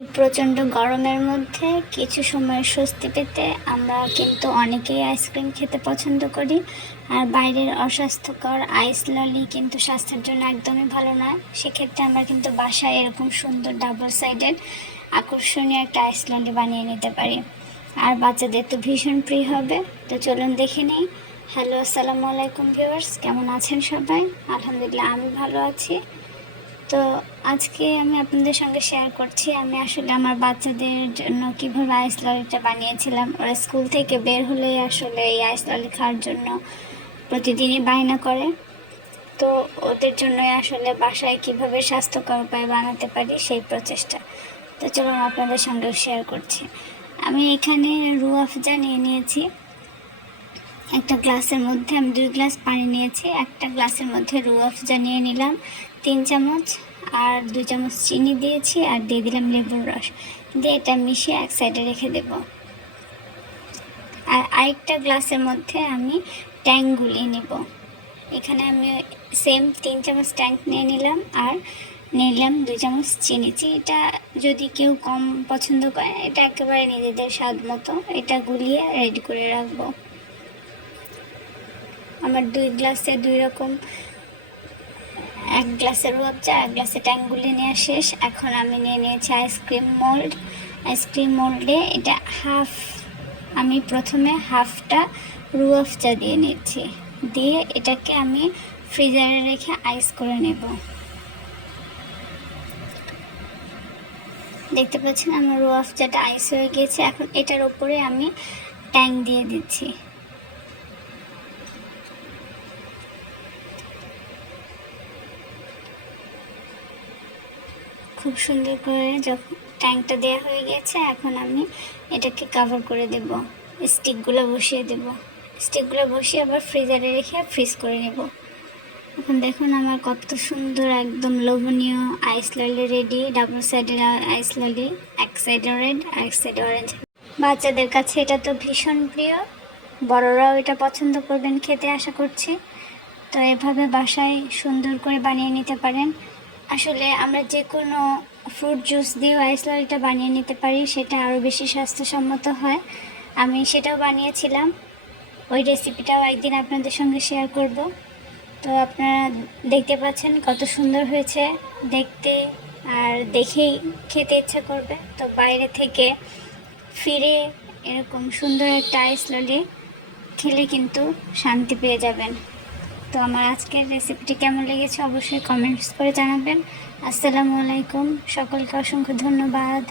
প্রচণ্ড গরমের মধ্যে কিছু সময় স্বস্তি পেতে আমরা কিন্তু অনেকেই আইসক্রিম খেতে পছন্দ করি। আর বাইরের অস্বাস্থ্যকর আইস ললি কিন্তু স্বাস্থ্যের জন্য একদমই ভালো নয়। সেক্ষেত্রে আমরা কিন্তু বাসায় এরকম সুন্দর ডাবল সাইডেড আকর্ষণীয় একটা আইস ললি বানিয়ে নিতে পারি। আর বাচ্চাদের তো ভীষণ প্রিয় হবে। তো চলুন দেখে নিই। হ্যালো, আসসালামু আলাইকুম ভিউয়ার্স, কেমন আছেন সবাই? আলহামদুলিল্লাহ, আমি ভালো আছি। তো আজকে আমি আপনাদের সঙ্গে শেয়ার করছি আমি আসলে আমার বাচ্চাদের জন্য কীভাবে আইস ললিটা বানিয়েছিলাম। ওরা স্কুল থেকে বের হলেই আসলে এই আইস ললি খাওয়ার জন্য প্রতিদিনই বায়না করে। তো ওদের জন্যই আসলে বাসায় কীভাবে স্বাস্থ্যকর উপায় বানাতে পারি সেই প্রচেষ্টা। তো চলুন আপনাদের সঙ্গে শেয়ার করছি। আমি এখানে রুহ আফজা নিয়ে নিয়েছি। একটা গ্লাসের মধ্যে আমি 2 গ্লাস পানি নিয়েছি। একটা গ্লাসের মধ্যে রুহ আফজা নিয়ে নিলাম 3 চামচ, আর 2 চামচ চিনি দিয়েছি, আর দিয়ে দিলাম লেবুর রস দিয়ে এটা মিশিয়ে এক সাইডে রেখে দেব। আর আরেকটা গ্লাসের মধ্যে আমি ট্যাং গুলিয়ে নেব। এখানে আমি সেম 3 চামচ ট্যাং নিয়ে নিলাম, আর নিলাম 2 চামচ চিনি। চিনিটা যদি কেউ কম পছন্দ করে, এটা একেবারে নিজেদের স্বাদ মতো, এটা গুলিয়ে রেডি করে রাখবো। আমার 2 গ্লাসে 2 রকম, 1 গ্লাসে রুহ আফজা, 1 গ্লাসে ট্যাং গুলিয়ে নেওয়া শেষ। এখন আমি নিয়ে নিয়েছি আইসক্রিম মোল্ড। আইসক্রিম মোল্ডে এটা আমি প্রথমে হাফটা রুহ আফজা দিয়ে নিচ্ছি, দিয়ে এটাকে আমি ফ্রিজারে রেখে আইস করে নেব। দেখতে পাচ্ছেন আমার রুহ আফজাটা আইস হয়ে গিয়েছে। এখন এটার উপরে আমি ট্যাং দিয়ে দিচ্ছি। খুব সুন্দর করে যখন ট্যাংটা দেওয়া হয়ে গেছে, এখন আমি এটাকে কভার করে দেব। স্টিকগুলো বসিয়ে দেব। স্টিকগুলো বসিয়ে আবার ফ্রিজারে রেখে ফ্রিজ করে নেব। এখন দেখুন আমার কত সুন্দর একদম লোভনীয় আইস ললি রেডি। ডাবল সাইডের আইস ললি, এক সাইডে রেড আর এক সাইডে অরেঞ্জ। বাচ্চাদের কাছে এটা তো ভীষণ প্রিয়, বড়রাও এটা পছন্দ করবেন খেতে আশা করছি। তো এভাবে বাসায় সুন্দর করে বানিয়ে নিতে পারেন। আসলে আমরা যে কোনো ফ্রুট জুস দিয়েও আইস ললিটা বানিয়ে নিতে পারি, সেটা আরও বেশি স্বাস্থ্যসম্মত হয়। আমি সেটাও বানিয়েছিলাম, ওই রেসিপিটাও একদিন আপনাদের সঙ্গে শেয়ার করব। তো আপনারা দেখতে পাচ্ছেন কত সুন্দর হয়েছে দেখতে, আর দেখেই খেতে ইচ্ছা করবে। তো বাইরে থেকে ফিরে এরকম সুন্দর একটা আইস ললি খেলে কিন্তু শান্তি পেয়ে যাবেন। তো আমার আজকের রেসিপিটি কেমন লেগেছে অবশ্যই কমেন্টস করে জানাবেন। আসসালামু আলাইকুম, সকলকে অসংখ্য ধন্যবাদ।